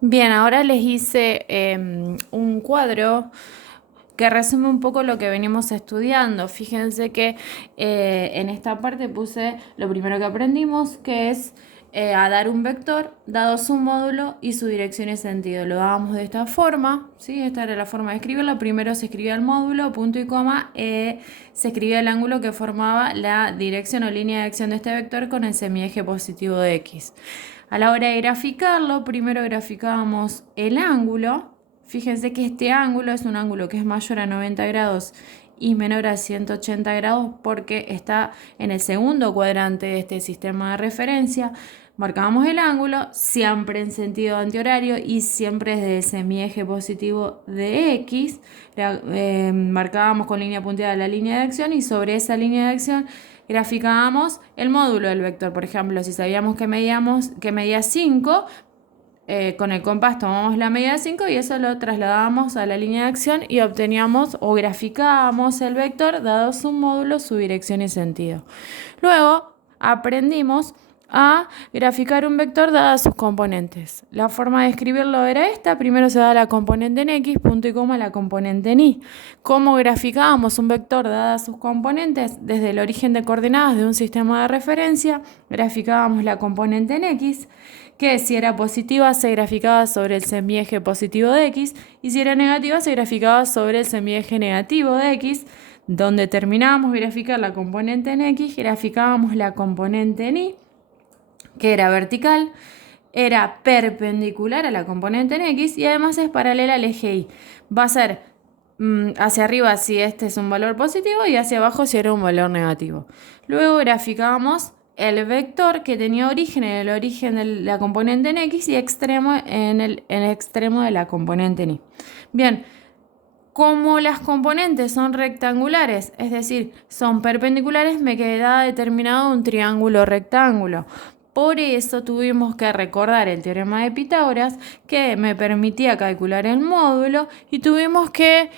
Bien, ahora les hice un cuadro que resume un poco lo que venimos estudiando. Fíjense que en esta parte puse lo primero que aprendimos, que es a dar un vector dado su módulo y su dirección y sentido. Lo dábamos de esta forma, ¿sí? Esta era la forma de escribirlo. Primero se escribía el módulo, punto y coma, se escribía el ángulo que formaba la dirección o línea de acción de este vector con el semieje positivo de x. A la hora de graficarlo, primero graficábamos el ángulo. Fíjense que este ángulo es un ángulo que es mayor a 90 grados y menor a 180 grados porque está en el segundo cuadrante de este sistema de referencia. Marcábamos el ángulo siempre en sentido antihorario y siempre desde el semieje positivo de x. Marcábamos con línea punteada la línea de acción y sobre esa línea de acción graficábamos el módulo del vector. Por ejemplo, si sabíamos que medía 5, con el compás tomamos la medida de 5 y eso lo trasladábamos a la línea de acción y obteníamos o graficábamos el vector dado su módulo, su dirección y sentido. Luego aprendimos a graficar un vector dadas sus componentes. La forma de escribirlo era esta. Primero se da la componente en x, punto y coma, la componente en y. ¿Cómo graficábamos un vector dadas sus componentes? Desde el origen de coordenadas de un sistema de referencia, graficábamos la componente en x, que si era positiva se graficaba sobre el semieje positivo de x y si era negativa se graficaba sobre el semieje negativo de x. Donde terminábamos de graficar la componente en x, graficábamos la componente en y, que era vertical, era perpendicular a la componente en x y además es paralela al eje y. Va a ser hacia arriba si este es un valor positivo y hacia abajo si era un valor negativo. Luego graficábamos el vector que tenía origen en el origen de la componente en x y extremo en el extremo de la componente en y. Bien, como las componentes son rectangulares, es decir, son perpendiculares, me queda determinado un triángulo rectángulo. Por eso tuvimos que recordar el teorema de Pitágoras, que me permitía calcular el módulo, y tuvimos que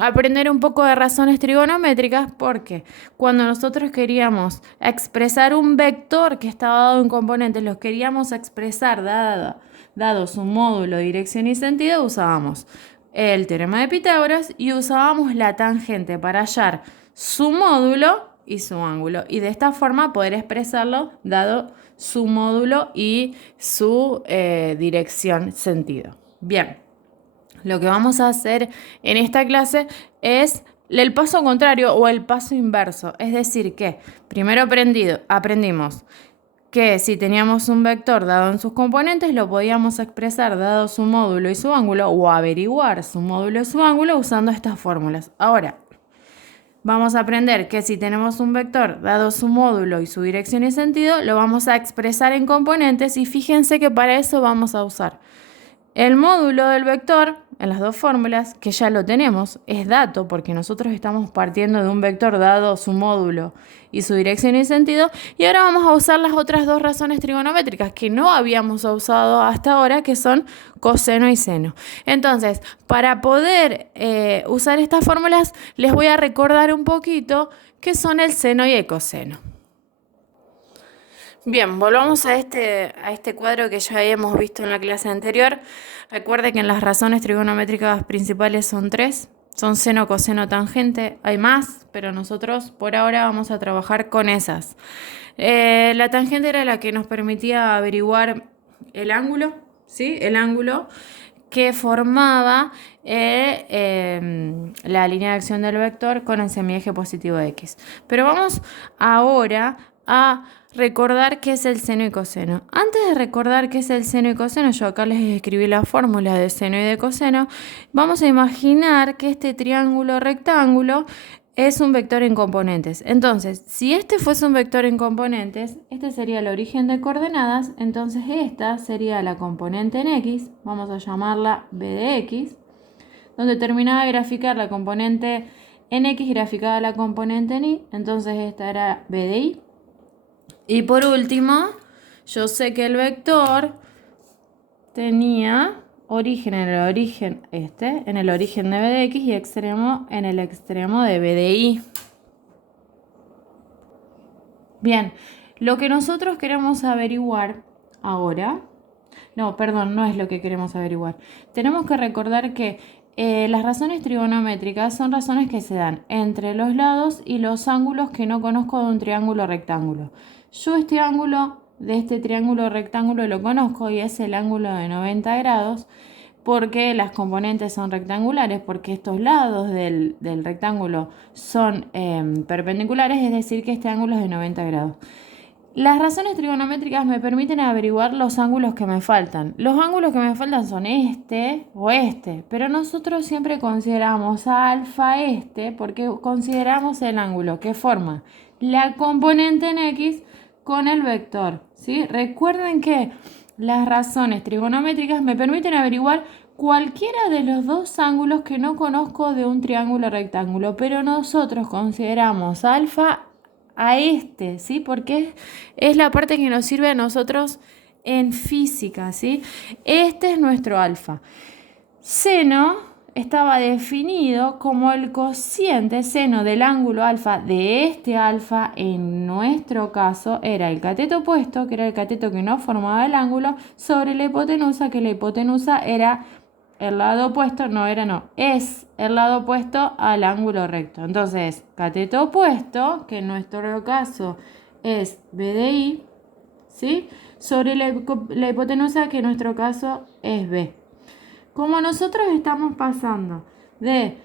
aprender un poco de razones trigonométricas, porque cuando nosotros queríamos expresar un vector que estaba dado en componentes, los queríamos expresar dado su módulo, dirección y sentido, usábamos el teorema de Pitágoras y usábamos la tangente para hallar su módulo y su ángulo. Y de esta forma poder expresarlo dado su módulo y su dirección sentido. Bien, lo que vamos a hacer en esta clase es el paso contrario o el paso inverso. Es decir, que primero aprendimos que si teníamos un vector dado en sus componentes, lo podíamos expresar dado su módulo y su ángulo o averiguar su módulo y su ángulo usando estas fórmulas. Ahora, vamos a aprender que si tenemos un vector dado su módulo y su dirección y sentido, lo vamos a expresar en componentes y fíjense que para eso vamos a usar el módulo del vector en las dos fórmulas, que ya lo tenemos, es dato, porque nosotros estamos partiendo de un vector dado su módulo y su dirección y sentido, y ahora vamos a usar las otras dos razones trigonométricas que no habíamos usado hasta ahora, que son coseno y seno. Entonces, para poder usar estas fórmulas, les voy a recordar un poquito qué son el seno y el coseno. Bien, volvamos a este cuadro que ya habíamos visto en la clase anterior. Recuerde que en las razones trigonométricas principales son tres. Son seno, coseno, tangente. Hay más, pero nosotros por ahora vamos a trabajar con esas. La tangente era la que nos permitía averiguar el ángulo, ¿sí? El ángulo que formaba la línea de acción del vector con el semieje positivo de x. Pero vamos ahora a recordar qué es el seno y coseno. Antes de recordar qué es el seno y coseno, yo acá les escribí la fórmula de seno y de coseno. Vamos a imaginar que este triángulo rectángulo es un vector en componentes. Entonces, si este fuese un vector en componentes, este sería el origen de coordenadas, entonces esta sería la componente en x, vamos a llamarla b de x, donde terminaba de graficar la componente en x, graficada la componente en y, entonces esta era b de y. Y por último, yo sé que el vector tenía origen en el origen en el origen de b de x y extremo en el extremo de b de y. Bien, lo que nosotros queremos averiguar ahora No, perdón, no es lo que queremos averiguar. Tenemos que recordar que las razones trigonométricas son razones que se dan entre los lados y los ángulos que no conozco de un triángulo rectángulo. Yo este ángulo de este triángulo rectángulo lo conozco y es el ángulo de 90 grados porque las componentes son rectangulares, porque estos lados del rectángulo son perpendiculares, es decir, que este ángulo es de 90 grados. Las razones trigonométricas me permiten averiguar los ángulos que me faltan. Los ángulos que me faltan son este o este, pero nosotros siempre consideramos a alfa este porque consideramos el ángulo que forma la componente en X con el vector, ¿sí? Recuerden que las razones trigonométricas me permiten averiguar cualquiera de los dos ángulos que no conozco de un triángulo rectángulo, pero nosotros consideramos alfa a este, ¿sí? Porque es la parte que nos sirve a nosotros en física, ¿sí? Este es nuestro alfa. Seno estaba definido como el cociente seno del ángulo alfa de este alfa, en nuestro caso era el cateto opuesto, que era el cateto que no formaba el ángulo, sobre la hipotenusa, que la hipotenusa era el lado opuesto, es el lado opuesto al ángulo recto. Entonces, cateto opuesto, que en nuestro caso es B de I, ¿sí? Sobre la hipotenusa, que en nuestro caso es B. Como nosotros estamos pasando de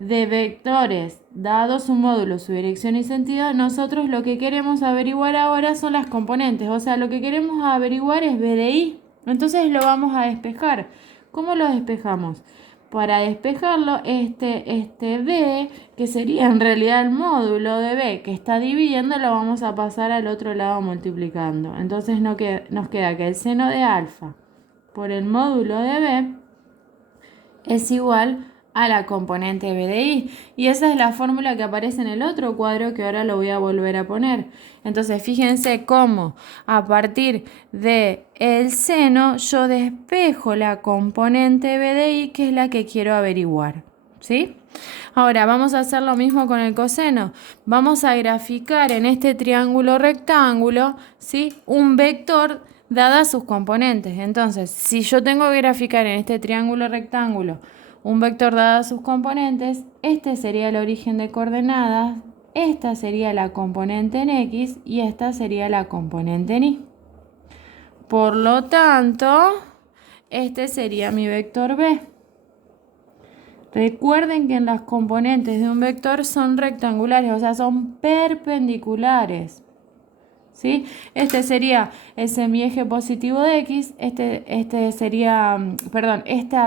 vectores dados su módulo, su dirección y sentido, nosotros lo que queremos averiguar ahora son las componentes. O sea, lo que queremos averiguar es B de I. Entonces lo vamos a despejar. ¿Cómo lo despejamos? Para despejarlo, este B, que sería en realidad el módulo de B que está dividiendo, lo vamos a pasar al otro lado multiplicando. Entonces nos queda que el seno de alfa por el módulo de B es igual a la componente B de I. Y esa es la fórmula que aparece en el otro cuadro que ahora lo voy a volver a poner. Entonces, fíjense cómo a partir de el seno yo despejo la componente B de I, que es la que quiero averiguar. ¿Sí? Ahora vamos a hacer lo mismo con el coseno. Vamos a graficar en este triángulo rectángulo, ¿sí?, un vector dadas sus componentes. Entonces, si yo tengo que graficar en este triángulo rectángulo un vector dadas sus componentes, este sería el origen de coordenadas, esta sería la componente en X y esta sería la componente en Y. Por lo tanto, este sería mi vector B. Recuerden que en las componentes de un vector son rectangulares, o sea, son perpendiculares. ¿Sí? Este sería el semieje positivo de X, esta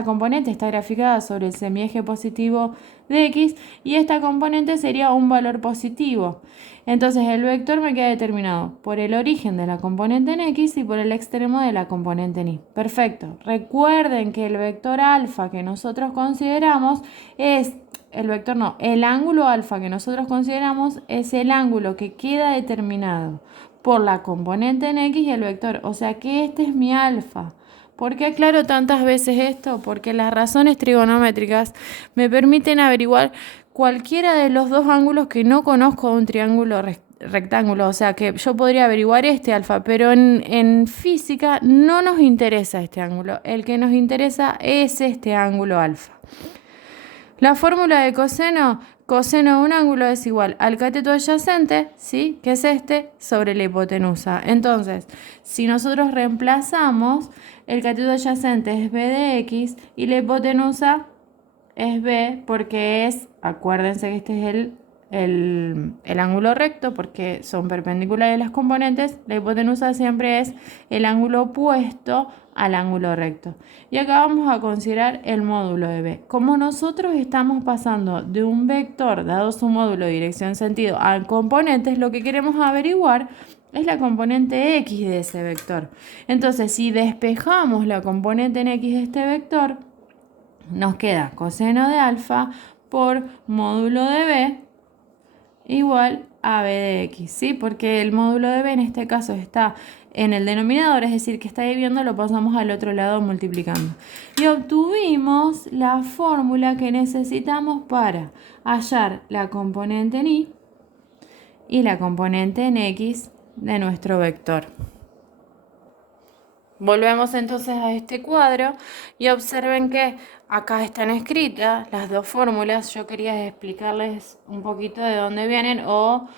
componente está graficada sobre el semieje positivo de X y esta componente sería un valor positivo. Entonces el vector me queda determinado por el origen de la componente en X y por el extremo de la componente en Y. Perfecto. Recuerden que el vector alfa que nosotros consideramos es el ángulo alfa que nosotros consideramos es el ángulo que queda determinado por la componente en X y el vector. O sea que este es mi alfa. ¿Por qué aclaro tantas veces esto? Porque las razones trigonométricas me permiten averiguar cualquiera de los dos ángulos que no conozco de un triángulo rectángulo. O sea que yo podría averiguar este alfa, pero en física no nos interesa este ángulo. El que nos interesa es este ángulo alfa. La fórmula de coseno de un ángulo es igual al cateto adyacente, ¿sí?, que es este, sobre la hipotenusa. Entonces, si nosotros reemplazamos, el cateto adyacente es B de X y la hipotenusa es B porque acuérdense que este es el ángulo recto porque son perpendiculares las componentes. La hipotenusa siempre es el ángulo opuesto al ángulo recto. Y acá vamos a considerar el módulo de B. Como nosotros estamos pasando de un vector, dado su módulo, dirección, sentido, a componentes, lo que queremos averiguar es la componente X de ese vector. Entonces, si despejamos la componente en X de este vector, nos queda coseno de alfa por módulo de B igual a B de X, ¿sí? Porque el módulo de B en este caso está en el denominador, es decir, que está dividiendo, lo pasamos al otro lado multiplicando. Y obtuvimos la fórmula que necesitamos para hallar la componente en Y y la componente en X de nuestro vector. Volvemos entonces a este cuadro y observen que acá están escritas las dos fórmulas. Yo quería explicarles un poquito de dónde vienen o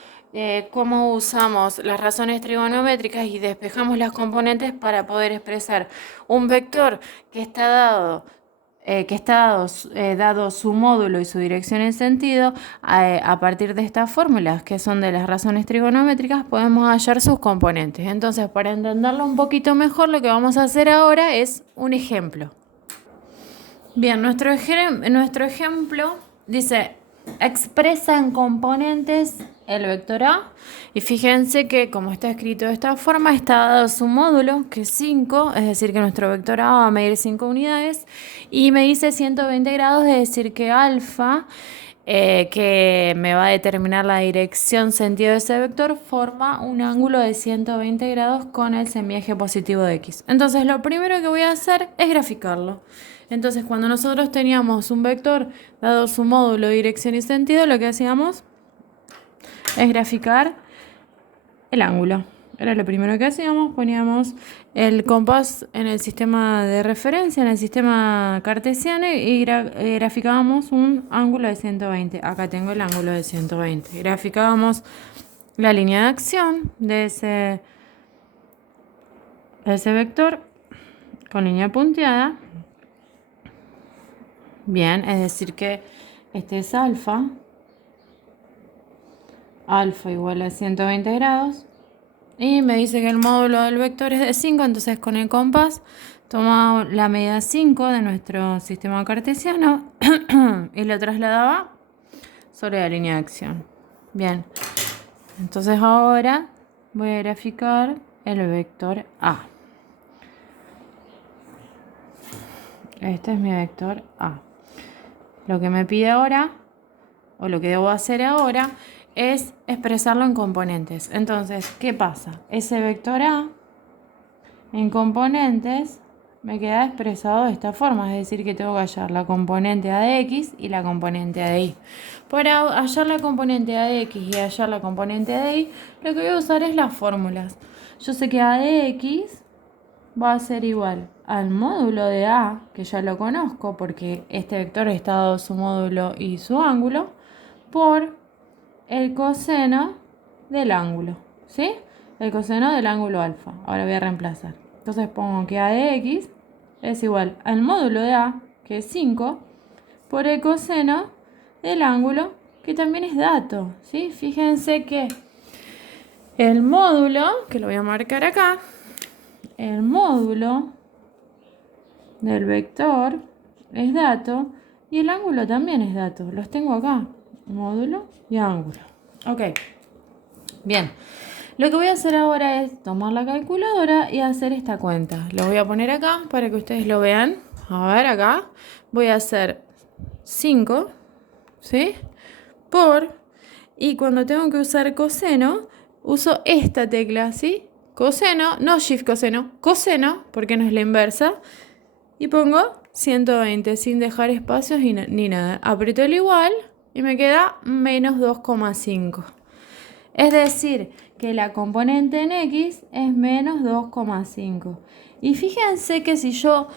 cómo usamos las razones trigonométricas y despejamos las componentes para poder expresar un vector que está dado su módulo y su dirección en sentido. A partir de estas fórmulas, que son de las razones trigonométricas, podemos hallar sus componentes. Entonces, para entenderlo un poquito mejor, lo que vamos a hacer ahora es un ejemplo. Bien, nuestro ejemplo dice, expresa en componentes el vector A. Y fíjense que como está escrito de esta forma, está dado su módulo, que es 5, es decir, que nuestro vector A va a medir 5 unidades. Y me dice 120 grados, es decir, que alfa, que me va a determinar la dirección sentido de ese vector, forma un ángulo de 120 grados con el semieje positivo de X. Entonces, lo primero que voy a hacer es graficarlo. Entonces, cuando nosotros teníamos un vector dado su módulo, dirección y sentido, lo que hacíamos es graficar el ángulo. Era lo primero que hacíamos, poníamos el compás en el sistema de referencia, en el sistema cartesiano, y graficábamos un ángulo de 120. Acá tengo el ángulo de 120. Graficábamos la línea de acción de ese vector con línea punteada. Bien, es decir que este es alfa igual a 120 grados, y me dice que el módulo del vector es de 5, entonces con el compás tomaba la medida 5 de nuestro sistema cartesiano y lo trasladaba sobre la línea de acción. Bien, entonces ahora voy a graficar el vector A. Este es mi vector A. Lo que me pide ahora, o lo que debo hacer ahora, es expresarlo en componentes. Entonces, ¿qué pasa? Ese vector A en componentes me queda expresado de esta forma, es decir, que tengo que hallar la componente A de X y la componente A de Y. Para hallar la componente A de X y hallar la componente A de Y, lo que voy a usar es las fórmulas. Yo sé que A de X va a ser igual al módulo de A, que ya lo conozco porque este vector está dado su módulo y su ángulo, por el coseno del ángulo, ¿sí? El coseno del ángulo alfa. Ahora voy a reemplazar. Entonces pongo que A de X es igual al módulo de A, que es 5, por el coseno del ángulo, que también es dato, ¿sí? Fíjense que el módulo, que lo voy a marcar acá, el módulo del vector es dato y el ángulo también es dato. Los tengo acá, módulo y ángulo. Ok, bien. Lo que voy a hacer ahora es tomar la calculadora y hacer esta cuenta. Lo voy a poner acá para que ustedes lo vean. A ver, acá voy a hacer 5, ¿sí? Y cuando tengo que usar coseno, uso esta tecla, ¿sí? Coseno, no shift coseno, coseno, porque no es la inversa. Y pongo 120 sin dejar espacios ni nada. Aprieto el igual y me queda menos 2,5. Es decir, que la componente en X es menos 2,5. Y fíjense que si yo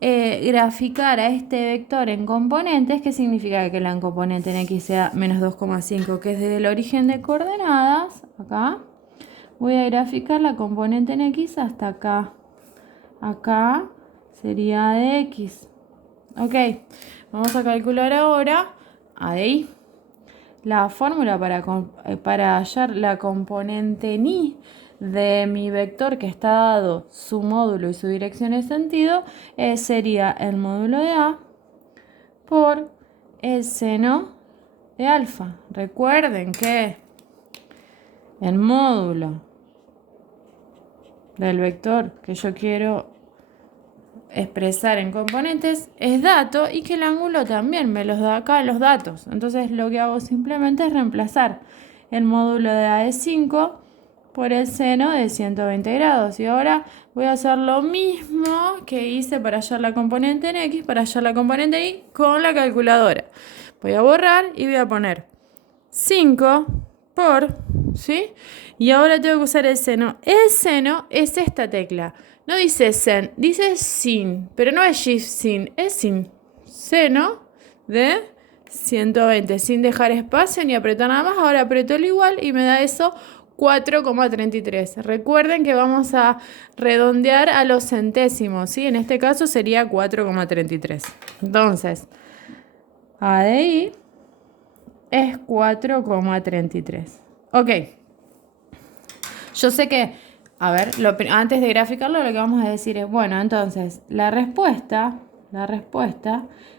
graficara este vector en componentes, ¿qué significa que la componente en X sea menos 2,5? Que es desde el origen de coordenadas, acá, voy a graficar la componente en X hasta acá. Acá sería A de X. Ok, vamos a calcular ahora A de Y. La fórmula para hallar la componente en Y de mi vector que está dado su módulo y su dirección en sentido sería el módulo de A por el seno de alfa. Recuerden que el módulo del vector que yo quiero expresar en componentes es dato y que el ángulo también me los da acá los datos. Entonces lo que hago simplemente es reemplazar el módulo de A de 5 por el seno de 120 grados. Y ahora voy a hacer lo mismo que hice para hallar la componente en X, para hallar la componente Y con la calculadora. Voy a borrar y voy a poner 5 por, ¿sí? Y ahora tengo que usar el seno. El seno es esta tecla. No dice sen, dice sin, pero no es shift sin, es sin. Seno de 120, sin dejar espacio ni apretar nada más. Ahora aprieto el igual y me da eso 4,33. Recuerden que vamos a redondear a los centésimos, ¿sí? En este caso sería 4,33. Entonces, A de I es 4,33. Ok. Yo sé que, a ver, antes de graficarlo, lo que vamos a decir es, bueno, entonces, la respuesta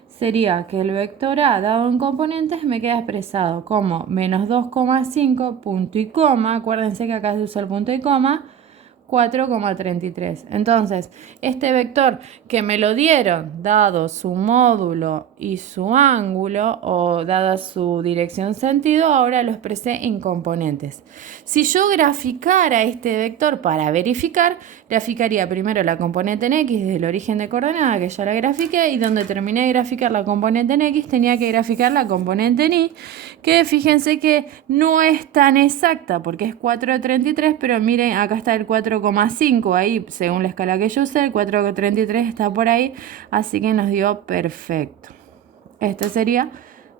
sería que el vector A dado en componentes me queda expresado como menos 2,5, punto y coma, acuérdense que acá se usa el punto y coma, 4,33. Entonces, este vector que me lo dieron, dado su módulo y su ángulo, o dada su dirección sentido, ahora lo expresé en componentes. Si yo graficara este vector para verificar, graficaría primero la componente en X desde el origen de coordenada, que ya la grafiqué, y donde terminé de graficar la componente en X, tenía que graficar la componente en Y, que fíjense que no es tan exacta, porque es 4,33, pero miren, acá está el 4,5, ahí, según la escala que yo usé, el 4,33 está por ahí, así que nos dio perfecto. Esta sería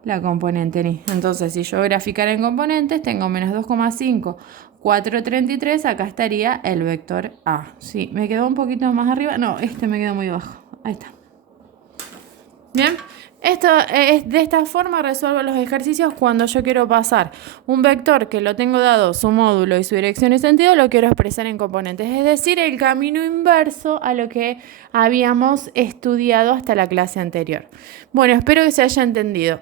la componente en Y. Entonces, si yo graficara en componentes, tengo menos 2,5, 4,33, acá estaría el vector A. Sí, me quedó un poquito más arriba. No, este me quedó muy bajo. Ahí está. Bien, de esta forma resuelvo los ejercicios cuando yo quiero pasar un vector que lo tengo dado su módulo y su dirección y sentido, lo quiero expresar en componentes, es decir, el camino inverso a lo que habíamos estudiado hasta la clase anterior. Bueno, espero que se haya entendido.